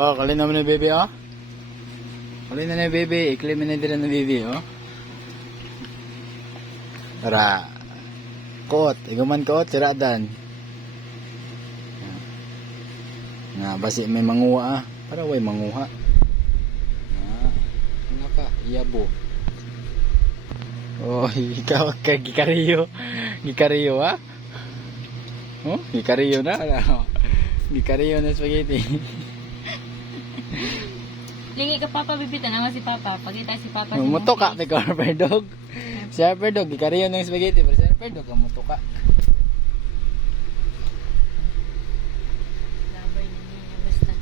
Oh, kalin naman na baby, oh. Kalin na na baby. Iklim na din na baby, oh. Tara. Koot. Iguman koot, siradan. Nga, basi may manguha, ah. Para way manguha. Nga ka, iyabo. Oh, ikaw gikariyo. Gikariyo, ha? Oh, gikariyo na. Gikariyo na spaghetti. Lingi ka papa, bibitan naman si papa. Pagkita si papa. Muto ka, te Harper Dog. Si Harper Dog, gikariyo ng spaghetti. Pero si Harper Dog, muto ka. Labay na niya, basta.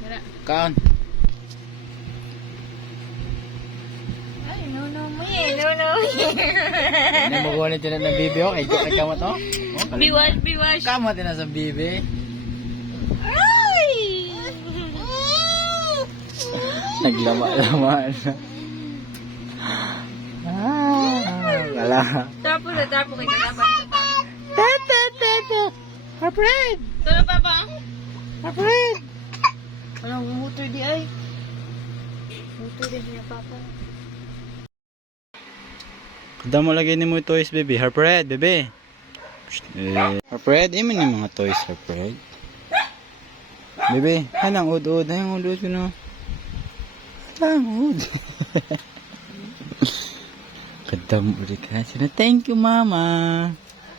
Tara. Kaon. Ay, no mo eh. Ano mo kuha nito na ng bibi, oh? Kaya kamot, oh? Biwash. Kamot na sa bibi. Ay! Naglama-lamaan. Wala. Tapo kay kalaban sa papa. Tete. Harper. Ito na papa. Harper. Anong motor di ay? Motor din niya papa. Kada mo lagay ni mo toys, baby. Harper, baby. Harper, iman yung mga toys, Harper. Baby, hanang ud-ud. Hanang ud-ud ko na. Hanang ud. Kada mo ulit ka. Thank you, mama.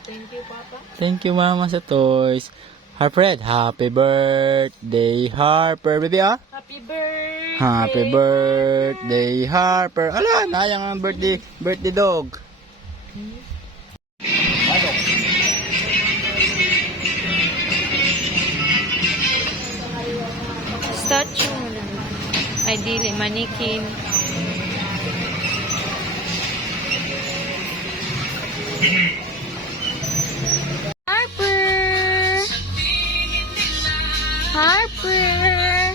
Thank you papa. Thank you, mama, sa toys. Harper, happy birthday, Harper. Baby, ah? Happy birthday. Happy birthday, Harper. Ala, nayang ang birthday dog. Statue mo lang. Ay, dili. Manikin. Harper!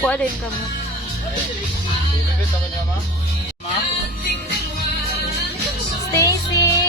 Kuha din ka mo. Stacy!